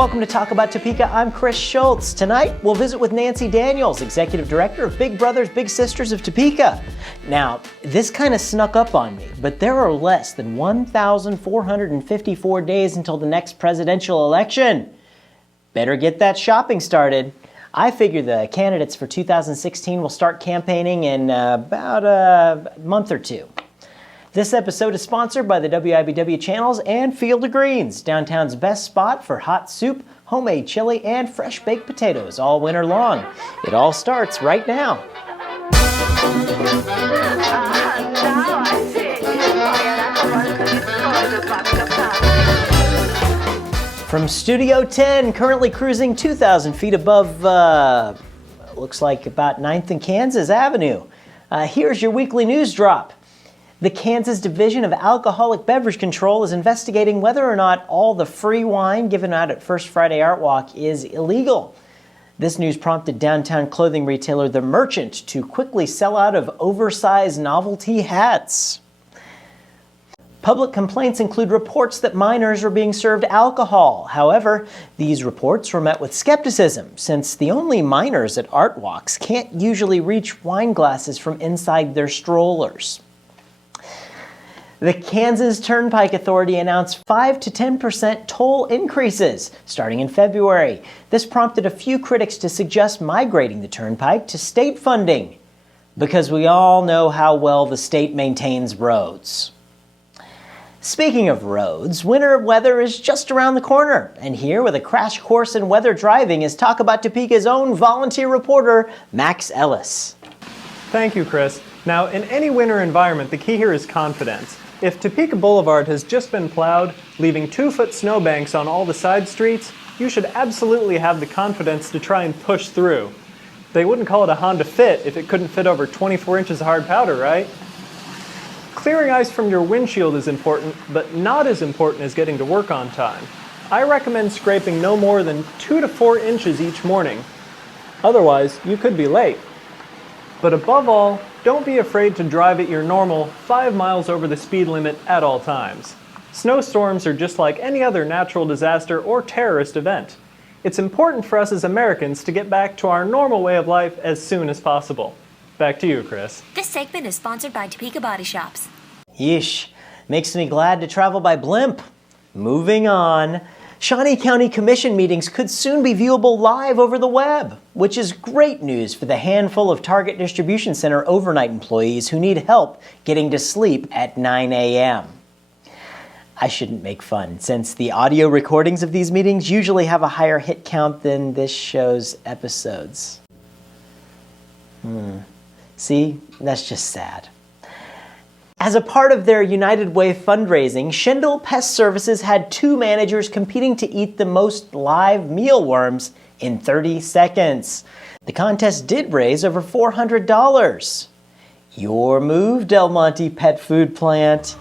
Welcome to Talk About Topeka. I'm Chris Schultz. Tonight, we'll visit with Nancy Daniels, Executive Director of Big Brothers Big Sisters of Topeka. Now, this kind of snuck up on me, but there are less than 1,454 days until the next presidential election. Better get that shopping started. I figure the candidates for 2016 will start campaigning in about a month or two. This episode is sponsored by the WIBW channels and Field of Greens, downtown's best spot for hot soup, homemade chili, and fresh baked potatoes all winter long. It all starts right now. From Studio 10, currently cruising 2,000 feet above, looks like about 9th and Kansas Avenue. Here's your weekly news drop. The Kansas Division of Alcoholic Beverage Control is investigating whether or not all the free wine given out at First Friday Art Walk is illegal. This news prompted downtown clothing retailer The Merchant to quickly sell out of oversized novelty hats. Public complaints include reports that minors are being served alcohol. However, these reports were met with skepticism, since the only minors at art walks can't usually reach wine glasses from inside their strollers. The Kansas Turnpike Authority announced 5 to 10% toll increases starting in February. This prompted a few critics to suggest migrating the turnpike to state funding, because we all know how well the state maintains roads. Speaking of roads, winter weather is just around the corner, and here with a crash course in weather driving is Talk About Topeka's own volunteer reporter, Max Ellis. Thank you, Chris. Now, in any winter environment, the key here is confidence. If Topeka Boulevard has just been plowed, leaving 2-foot snowbanks on all the side streets, you should absolutely have the confidence to try and push through. They wouldn't call it a Honda Fit if it couldn't fit over 24 inches of hard powder, right? Clearing ice from your windshield is important, but not as important as getting to work on time. I recommend scraping no more than 2 to 4 inches each morning. Otherwise, you could be late. But above all, don't be afraid to drive at your normal 5 miles over the speed limit at all times. Snowstorms are just like any other natural disaster or terrorist event. It's important for us as Americans to get back to our normal way of life as soon as possible. Back to you, Chris. This segment is sponsored by Topeka Body Shops. Yeesh, makes me glad to travel by blimp. Moving on. Shawnee County Commission meetings could soon be viewable live over the web, which is great news for the handful of Target Distribution Center overnight employees who need help getting to sleep at 9 a.m. I shouldn't make fun, since the audio recordings of these meetings usually have a higher hit count than this show's episodes. See, that's just sad. As a part of their United Way fundraising, Schindel Pest Services had 2 managers competing to eat the most live mealworms in 30 seconds. The contest did raise over $400. Your move, Del Monte Pet Food Plant.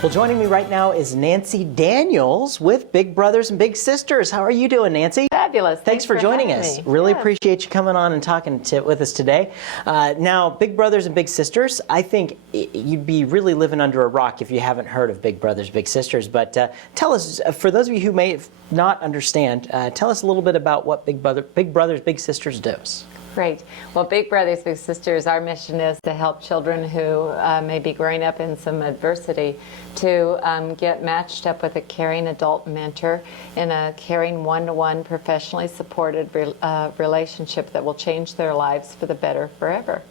Well, joining me right now is Nancy Daniels with Big Brothers and Big Sisters. How are you doing, Nancy? Fabulous. Thanks for joining us. Really appreciate you coming on and talking with us today. Now, Big Brothers and Big Sisters, I think you'd be really living under a rock if you haven't heard of Big Brothers, Big Sisters. But tell us, for those of you who may not understand, tell us a little bit about what Big Brothers, Big Sisters does. Great. Well, Big Brothers Big Sisters, our mission is to help children who may be growing up in some adversity to get matched up with a caring adult mentor in a caring one-to-one, professionally supported relationship that will change their lives for the better forever.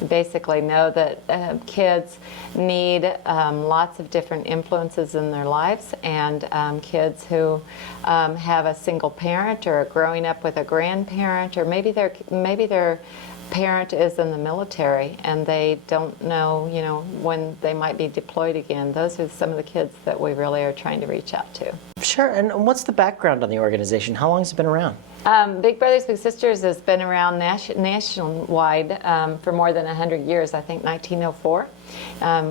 We basically know that kids need lots of different influences in their lives, and kids who have a single parent or are growing up with a grandparent, or maybe their parent is in the military and they don't know, when they might be deployed again. Those are some of the kids that we really are trying to reach out to. Sure. And what's the background on the organization? How long has it been around? Big Brothers Big Sisters has been around nationwide for more than 100 years. I think 1904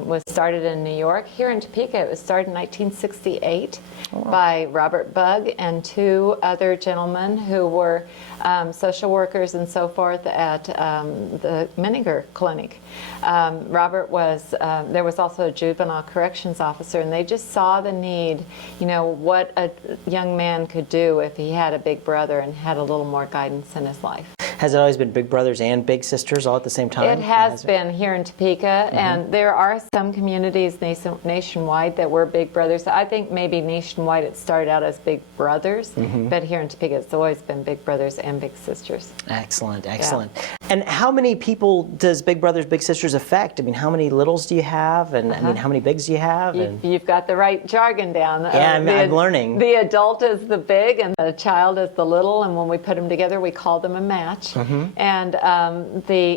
was started in New York. Here in Topeka, it was started in 1968 by Robert Bugg and two other gentlemen who were social workers and so forth at the Menninger Clinic. Robert was, there was also a juvenile corrections officer, and they just saw the need, you know, what a young man could do if he had a big brother and had a little more guidance in his life. Has it always been Big Brothers and Big Sisters all at the same time? It has been here in Topeka, and there are some communities nationwide that were Big Brothers. I think maybe nationwide it started out as Big Brothers, but here in Topeka it's always been Big Brothers and Big Sisters. Excellent, excellent. Yeah. And how many people does Big Brothers Big Sisters affect? I mean, how many littles do you have? And I mean, how many bigs do you have? You've got the right jargon down. Yeah, I'm learning. The adult is the big and the child is the little, and when we put them together we call them a match. And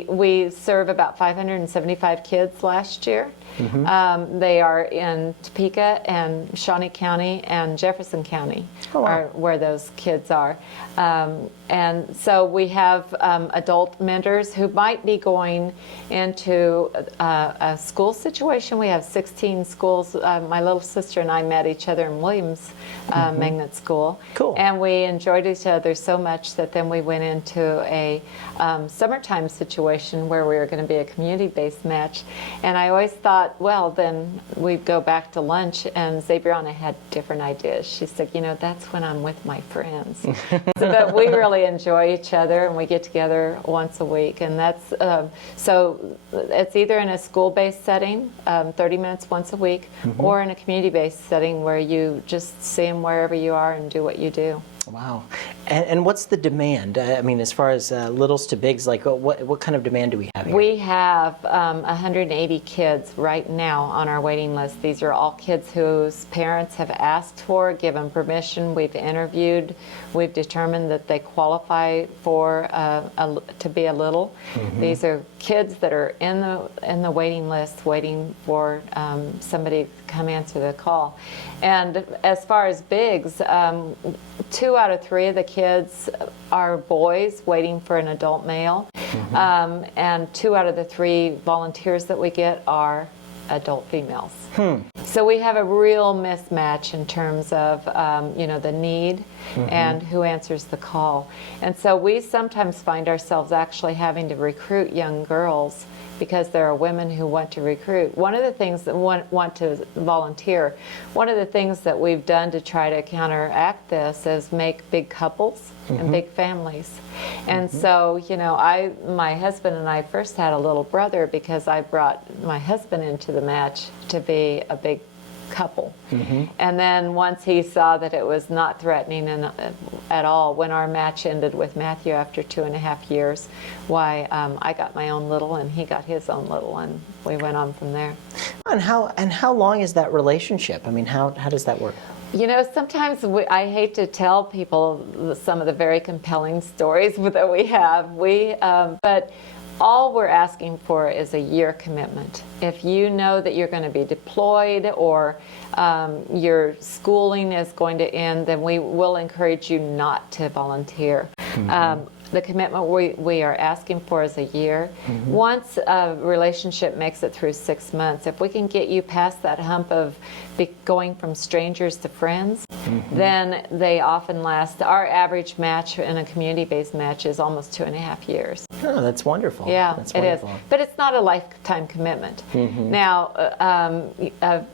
we serve about 575 kids last year. They are in Topeka and Shawnee County and Jefferson County are where those kids are. And so we have adult mentors who might be going into a school situation. We have 16 schools. My little sister and I met each other in Williams Magnet School. Cool. And we enjoyed each other so much that then we went into a summertime situation where we were going to be a community-based match. And I always thought, well, then we'd go back to lunch, and Zabriana had different ideas. She said, you know, that's when I'm with my friends. But we really enjoy each other, and we get together once a week. And that's, so it's either in a school-based setting, 30 minutes once a week, or in a community-based setting where you just see them wherever you are and do what you do. Wow. And what's the demand? I mean, as far as littles to bigs, like what kind of demand do we have here? We have 180 kids right now on our waiting list. These are all kids whose parents have asked for, given permission. We've interviewed. We've determined that they qualify for to be a little. These are kids that are in the waiting list, waiting for somebody to come answer the call. And as far as bigs, 2 out of 3 of the kids are boys waiting for an adult male, and 2 out of the 3 volunteers that we get are adult females. So we have a real mismatch in terms of you know, the need and who answers the call. And so we sometimes find ourselves actually having to recruit young girls because there are women who want to recruit. One of the things that want to volunteer, one of the things that we've done to try to counteract this is make big couples and big families. And so, you know, my husband and I first had a little brother because I brought my husband into the match to be a big couple. And then once he saw that it was not threatening at all, when our match ended with Matthew after 2.5 years, I got my own little and he got his own little, and we went on from there. And how long is that relationship? I mean, how does that work? You know, sometimes I hate to tell people some of the very compelling stories that we have. But all we're asking for is a year commitment. If you know that you're going to be deployed or your schooling is going to end, then we will encourage you not to volunteer. The commitment we are asking for is a year. Once a relationship makes it through 6 months, if we can get you past that hump of going from strangers to friends, then they often last. Our average match in a community-based match is almost 2.5 years. Oh, that's wonderful. Yeah, that's it is. But it's not a lifetime commitment. Now,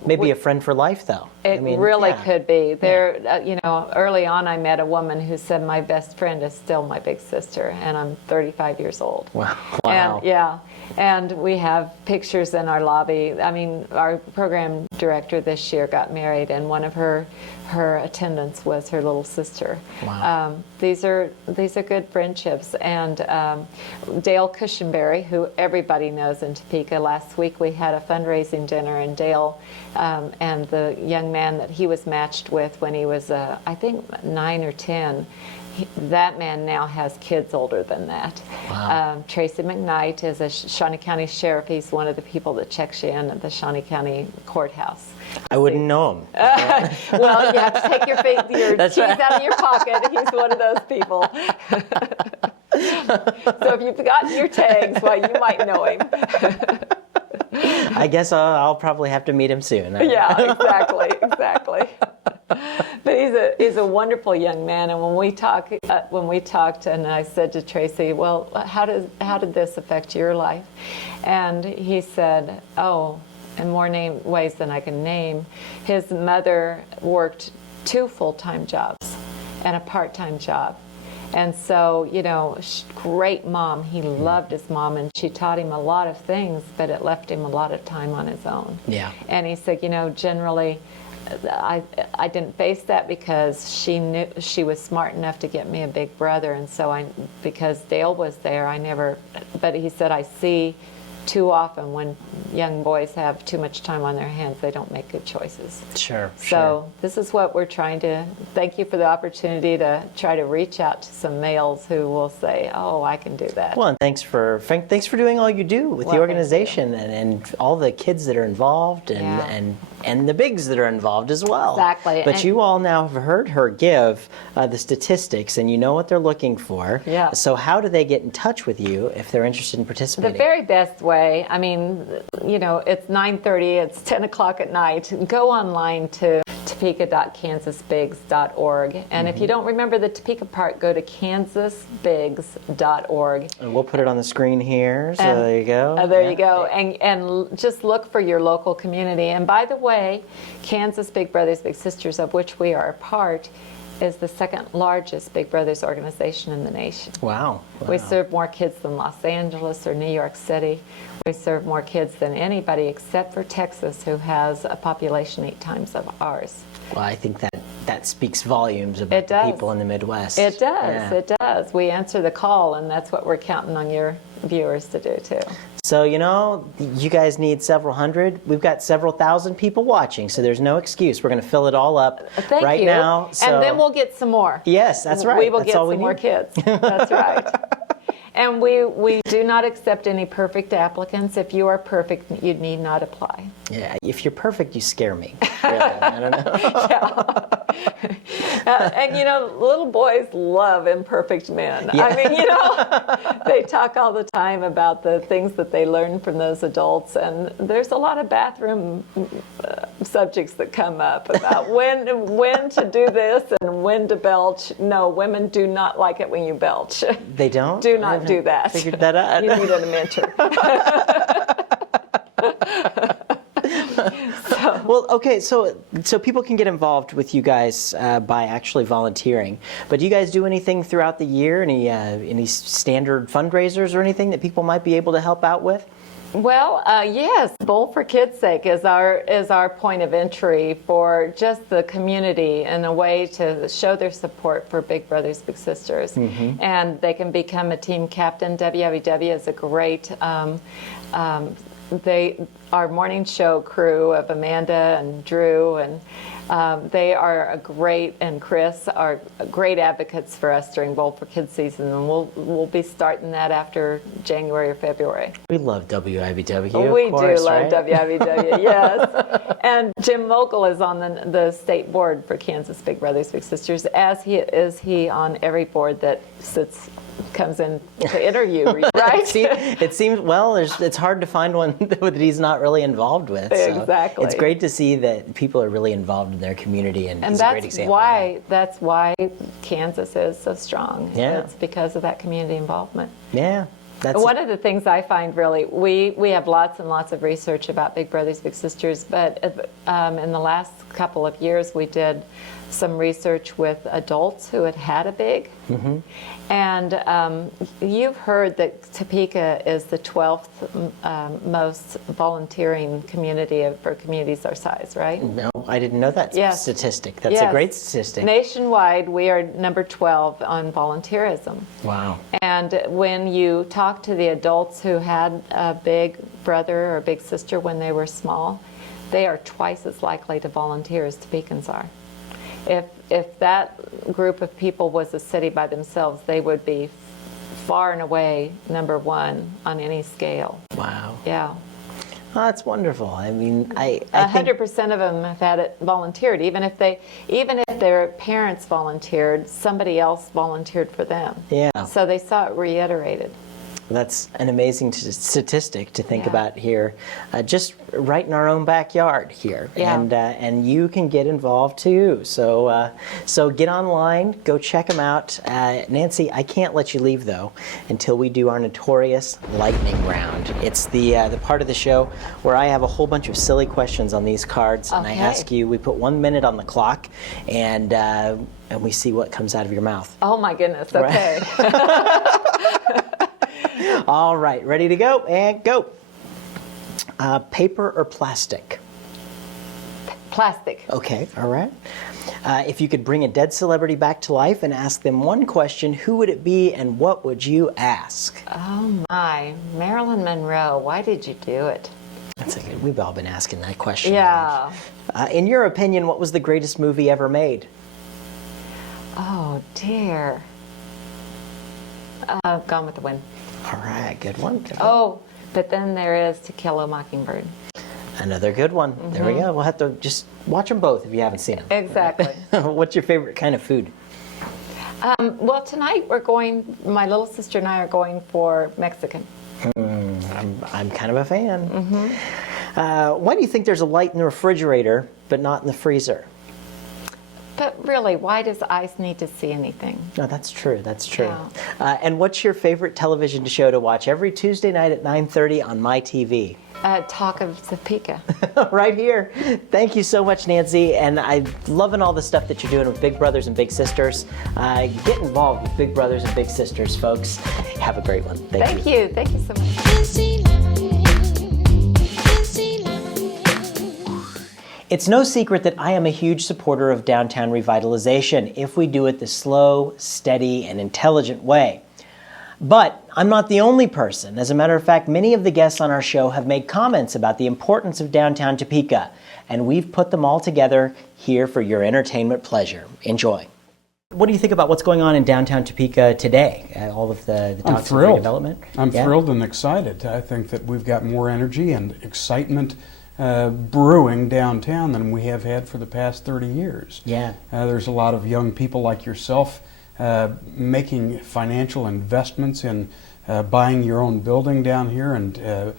maybe a friend for life, though. It really could be. There, you know, early on, I met a woman who said, "My best friend is still my big sister," and I'm 35 years old. Wow. And, and we have pictures in our lobby. I mean, our program director this year got married, and one of her attendants was her little sister. Wow. These are good friendships. And Dale Cushenberry, who everybody knows in Topeka, last week we had a fundraising dinner, and Dale and the young man that he was matched with when he was, I think, 9 or 10, that man now has kids older than that. Wow. Tracy McKnight is a Shawnee County sheriff. He's one of the people that checks you in at the Shawnee County courthouse. I wouldn't know him. Well, you have to take your That's keys right. out of your pocket. He's one of those people. So if you've forgotten your tags, well, you might know him. I guess I'll probably have to meet him soon. Yeah, exactly. But he's a wonderful young man, and when we talked, and I said to Tracy, "Well, how did this affect your life?" And he said, "Oh, in more ways than I can name. His mother worked 2 full-time jobs and a part-time job." And so, great mom. He loved his mom, and she taught him a lot of things, but it left him a lot of time on his own. Yeah. And he said, generally, I didn't face that because she knew she was smart enough to get me a big brother, and so because Dale was there, I never. But he said, I see too often when young boys have too much time on their hands, they don't make good choices. Sure. So this is what we're trying to, thank you for the opportunity to try to reach out to some males who will say, oh, I can do that. Well, and thanks for doing all you do with the organization and all the kids that are involved and the bigs that are involved as well. Exactly. But and you all now have heard her give the statistics, and you know what they're looking for. Yeah. So how do they get in touch with you if they're interested in participating? the very best way, I mean, it's 9:30, it's 10 o'clock at night. Go online to topeka.kansasbigs.org. And if you don't remember the Topeka part, go to kansasbigs.org. And we'll put it on the screen here. So And- there you go. There you go. And just look for your local community. And by the way, Kansas Big Brothers Big Sisters, of which we are a part, is the second largest Big Brothers organization in the nation. Wow. We serve more kids than Los Angeles or New York City. We serve more kids than anybody except for Texas, who has a population 8 times of ours. Well, I think that speaks volumes about the people in the Midwest. It does. Yeah. It does. We answer the call, and that's what we're counting on your viewers to do too. So, you guys need several hundred. We've got several thousand people watching, so there's no excuse. We're going to fill it all up Thank right you. now. So. And then we'll get some more. Yes, that's right. We will That's get all we some more need. kids. That's right. And we do not accept any perfect applicants. If you are perfect, you need not apply. Yeah, if you're perfect, you scare me. Really. I don't know. And little boys love imperfect men. Yeah. I mean, they talk all the time about the things that they learn from those adults, and there's a lot of bathroom subjects that come up about when to do this and when to belch. No, women do not like it when you belch. They don't? Do not do that. Figured that out. You need a mentor. Well, okay, so people can get involved with you guys by actually volunteering. But do you guys do anything throughout the year? Any standard fundraisers or anything that people might be able to help out with? Well, yes, Bowl for Kids' Sake is our point of entry for just the community and a way to show their support for Big Brothers Big Sisters. Mm-hmm. And they can become a team captain. WWW is a great. Our morning show crew of Amanda and Drew and they are and Chris are great advocates for us during Bowl for Kids season, and we'll be starting that after January or February. We love WIBW. We of course, do love right? WIBW, yes. And Jim Vogel is on the state board for Kansas Big Brothers Big Sisters, as he is on every board that comes in to interview, right? It seems, well, it's hard to find one that he's not really involved with. So Exactly. It's great to see that people are really involved in their community, and he's a great example. That's why Kansas is so strong. Yeah. It's because of that community involvement. Yeah. One of the things I find really, we have lots and lots of research about Big Brothers Big Sisters, but in the last couple of years we did some research with adults who had a big. Mm-hmm. And you've heard that Topeka is the 12th most volunteering community for communities our size, right? No, I didn't know that statistic. That's a great statistic. Nationwide, we are number 12 on volunteerism. Wow. And when you talk to the adults who had a big brother or big sister when they were small, they are twice as likely to volunteer as Topekans are. If that group of people was a city by themselves, they would be far and away number 1 on any scale. Wow. Yeah. Oh, that's wonderful. I mean, I think 100% of them have had it volunteered. Even if their parents volunteered, somebody else volunteered for them. Yeah. So they saw it reiterated. that's an amazing statistic to think Yeah. about here, just right in our own backyard here. Yeah. And you can get involved too. So get online, go check them out. Nancy, I can't let you leave though until we do our notorious lightning round. It's the part of the show where I have a whole bunch of silly questions on these cards, and I Okay. ask you. We put 1 minute on the clock, and we see what comes out of your mouth. Oh my goodness, okay. All right, ready to go? And go. Paper or plastic? Plastic. Okay, all right. If you could bring a dead celebrity back to life and ask them one question, who would it be and what would you ask? Oh my, Marilyn Monroe, why did you do it? That's okay. We've all been asking that question. Yeah. In your opinion, what was the greatest movie ever made? Oh dear. Gone with the Wind. All right, good one. Good one. Oh, but then there is To Kill a Mockingbird. Another good one. There we go. We'll have to just watch them both if you haven't seen them. Exactly. What's your favorite kind of food? Well, tonight my little sister and I are going for Mexican. I'm kind of a fan. Why do you think there's a light in the refrigerator but not in the freezer? But really, why does ice need to see anything? No, that's true. That's true. Yeah. And what's your favorite television show to watch every Tuesday night at 9:30 on my TV? Talk of Topeka. Right here. Thank you so much, Nancy. And I'm loving all the stuff that you're doing with Big Brothers and Big Sisters. Get involved with Big Brothers and Big Sisters, folks. Have a great one. Thank you. Thank you so much. It's no secret that I am a huge supporter of downtown revitalization if we do it the slow, steady, and intelligent way. But I'm not the only person. As a matter of fact, many of the guests on our show have made comments about the importance of downtown Topeka, and we've put them all together here for your entertainment pleasure. Enjoy. What do you think about what's going on in downtown Topeka today? All of the I'm talks of thrilled. redevelopment? I'm Yeah? thrilled and excited. I think that we've got more energy and excitement brewing downtown than we have had for the past 30 years. Yeah. There's a lot of young people like yourself making financial investments in buying your own building down here, and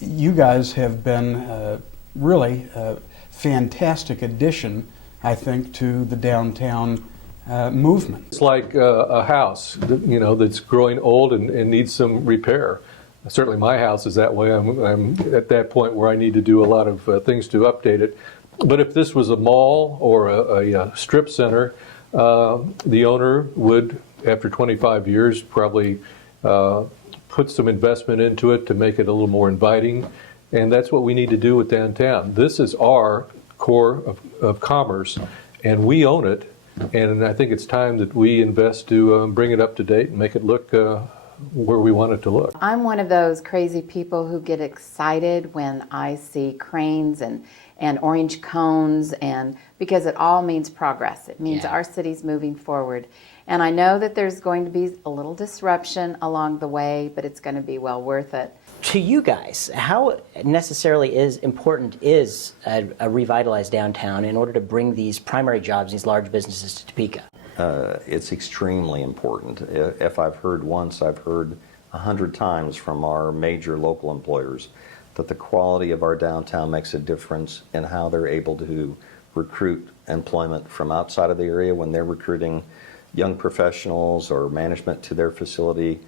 you guys have been really a fantastic addition, I think, to the downtown movement. It's like a house, that's growing old and needs some repair. Certainly my house is that way. I'm at that point where I need to do a lot of things to update it. But if this was a mall or a strip center, the owner would, after 25 years, probably put some investment into it to make it a little more inviting. And that's what we need to do with downtown. This is our core of commerce, and we own it. And I think it's time that we invest to bring it up to date and make it look where we want it to look. I'm one of those crazy people who get excited when I see cranes and orange cones, and because it all means progress. It means our city's moving forward. And I know that there's going to be a little disruption along the way, but it's going to be well worth it. To you guys, how necessarily important is a revitalized downtown in order to bring these primary jobs, these large businesses to Topeka? It's extremely important. If I've heard once, I've heard 100 times from our major local employers that the quality of our downtown makes a difference in how they're able to recruit employment from outside of the area when they're recruiting young professionals or management to their facility.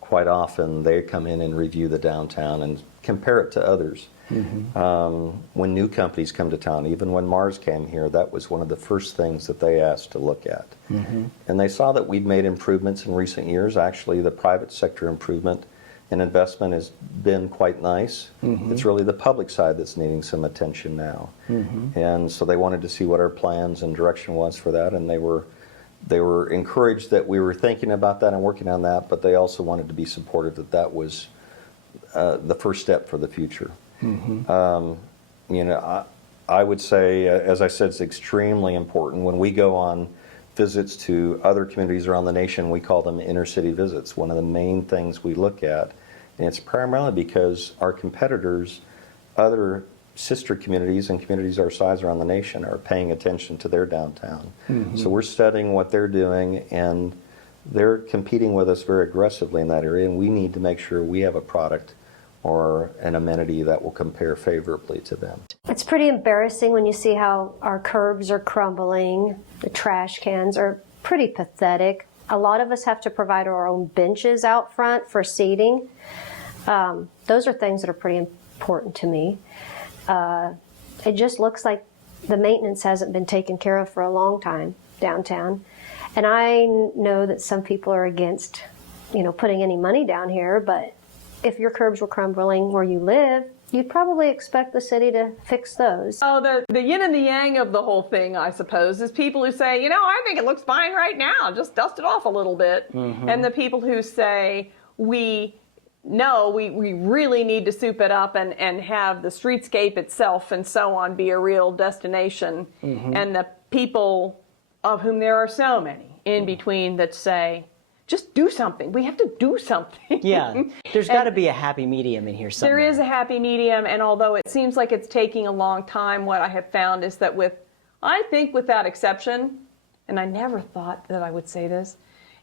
Quite often they come in and review the downtown and compare it to others. When new companies come to town, even when Mars came here, that was one of the first things that they asked to look at. And they saw that we'd made improvements in recent years. Actually, the private sector improvement and investment has been quite nice. It's really the public side that's needing some attention now. And so they wanted to see what our plans and direction was for that, and they were encouraged that we were thinking about that and working on that, but they also wanted to be supportive that that was the first step for the future. I would say, as I said, it's extremely important. When we go on visits to other communities around the nation, we call them inner city visits. One of the main things we look at, and it's primarily because our competitors other sister communities and communities our size around the nation are paying attention to their downtown. So we're studying what they're doing, and they're competing with us very aggressively in that area, and we need to make sure we have a product or an amenity that will compare favorably to them. It's pretty embarrassing when you see how our curbs are crumbling, the trash cans are pretty pathetic. A lot of us have to provide our own benches out front for seating. Those are things that are pretty important to me. It just looks like the maintenance hasn't been taken care of for a long time downtown. And I know that some people are against, putting any money down here, but if your curbs were crumbling where you live, you'd probably expect the city to fix those. Oh, the yin and the yang of the whole thing, I suppose, is people who say, I think it looks fine right now, just dust it off a little bit. And the people who say, we really need to soup it up and have the streetscape itself and so on be a real destination. And the people of whom there are so many in between that say, just do something. We have to do something. Yeah, there's got to be a happy medium in here somewhere. There is a happy medium, and although it seems like it's taking a long time, what I have found is that I think without exception, and I never thought that I would say this,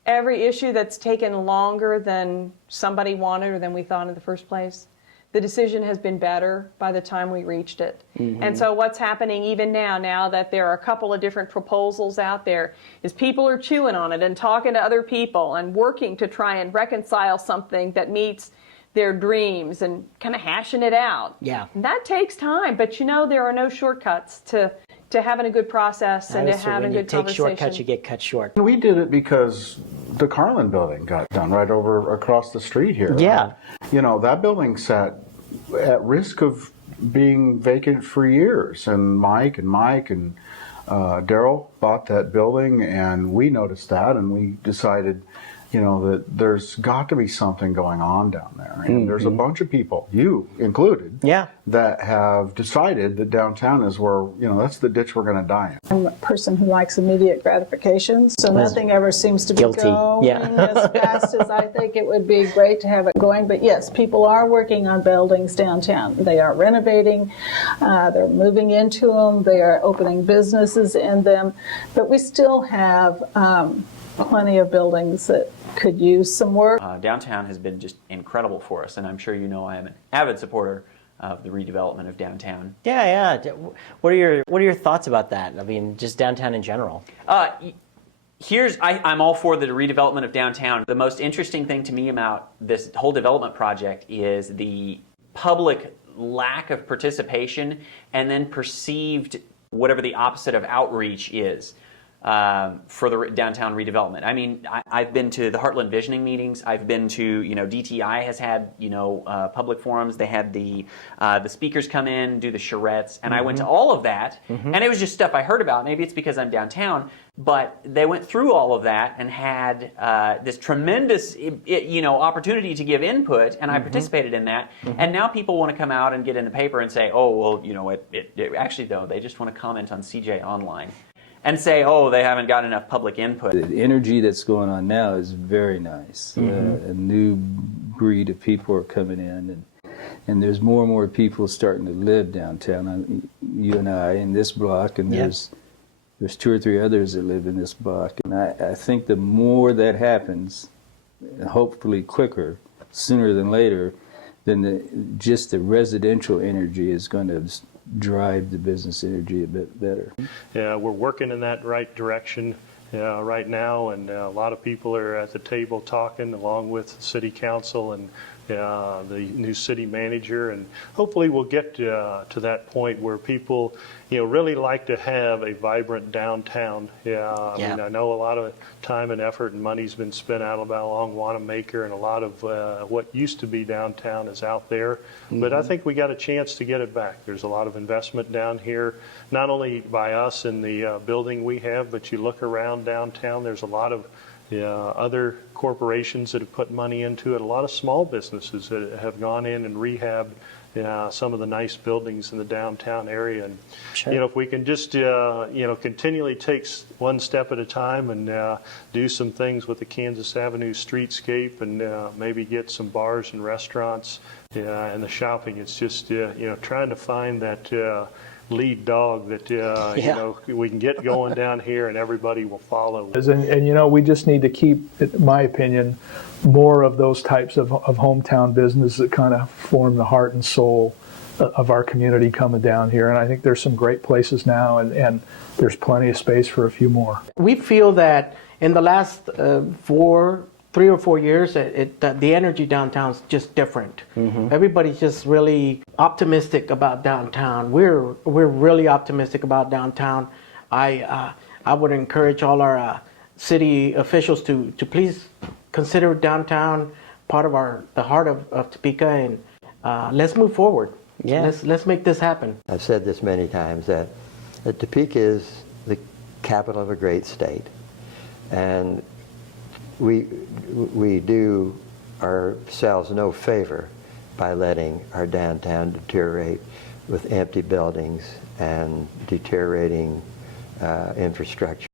every issue that's taken longer than somebody wanted or than we thought in the first place, the decision has been better by the time we reached it. And so what's happening even now that there are a couple of different proposals out there, is people are chewing on it and talking to other people and working to try and reconcile something that meets their dreams and kind of hashing it out. Yeah. And that takes time, but there are no shortcuts to having a good process and to having a good conversation. When you take shortcuts, you get cut short. We did it because the Carlin building got done right over across the street here. Yeah. That building sat at risk of being vacant for years. And Mike and Daryl bought that building, and we noticed that, and we decided, that there's got to be something going on down there. And there's a bunch of people, you included, that have decided that downtown is where, that's the ditch we're going to die in. I'm a person who likes immediate gratification, so nothing ever seems to be going as fast as I think it would be great to have it going. But yes, people are working on buildings downtown. They are renovating, they're moving into them, they are opening businesses in them, but we still have plenty of buildings that could use some work. Downtown has been just incredible for us, and I'm sure I am an avid supporter of the redevelopment of downtown. Yeah. What are your thoughts about that? I mean, just downtown in general. I'm all for the redevelopment of downtown. The most interesting thing to me about this whole development project is the public lack of participation and then perceived whatever the opposite of outreach is. For the downtown redevelopment. I mean, I've been to the Heartland Visioning meetings. I've been to, DTI has had, public forums. They had the speakers come in, do the charrettes, and I went to all of that, and it was just stuff I heard about. Maybe it's because I'm downtown, but they went through all of that and had this tremendous, opportunity to give input, and I participated in that. And now people want to come out and get in the paper and say, oh, well, actually, though, they just want to comment on CJ Online. And say, oh, they haven't got enough public input. The energy that's going on now is very nice. A new breed of people are coming in, and there's more and more people starting to live downtown. You and I in this block, and there's 2 or 3 others that live in this block. And I think the more that happens, and hopefully quicker, sooner than later, then just the residential energy is going to drive the business energy a bit better. Yeah, we're working in that right direction right now, and a lot of people are at the table talking along with city council and the new city manager, and hopefully we'll get to that point where people really like to have a vibrant downtown. I mean, I know a lot of time and effort and money's been spent out along Wanamaker, and a lot of what used to be downtown is out there, but I think we got a chance to get it back. There's a lot of investment down here, not only by us in the building we have, but you look around downtown, there's a lot of other corporations that have put money into it, a lot of small businesses that have gone in and rehabbed some of the nice buildings in the downtown area. And Sure. if we can just continually take one step at a time and do some things with the Kansas Avenue streetscape and maybe get some bars and restaurants and the shopping. It's just trying to find that lead dog that we can get going down here and everybody will follow. And we just need to keep, in my opinion, more of those types of hometown businesses that kind of form the heart and soul of our community coming down here. And I think there's some great places now, and there's plenty of space for a few more. We feel that in the last 3 or 4 years, the energy downtown is just different. Everybody's just really optimistic about downtown. We're really optimistic about downtown. I would encourage all our city officials to please consider downtown part of the heart of Topeka, and let's move forward. Yeah. Let's make this happen. I've said this many times that Topeka is the capital of a great state, and we do ourselves no favor by letting our downtown deteriorate with empty buildings and deteriorating infrastructure.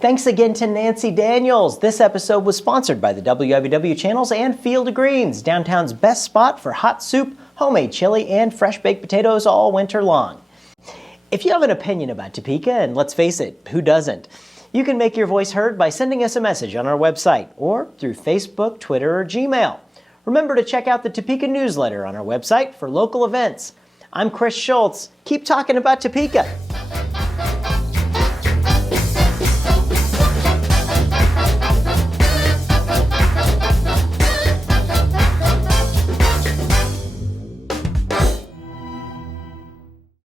Thanks again to Nancy Daniels. This episode was sponsored by the WWW channels and Field of Greens, downtown's best spot for hot soup, homemade chili, and fresh baked potatoes all winter long. If you have an opinion about Topeka, and let's face it, who doesn't? You can make your voice heard by sending us a message on our website or through Facebook, Twitter, or Gmail. Remember to check out the Topeka newsletter on our website for local events. I'm Chris Schultz. Keep talking about Topeka.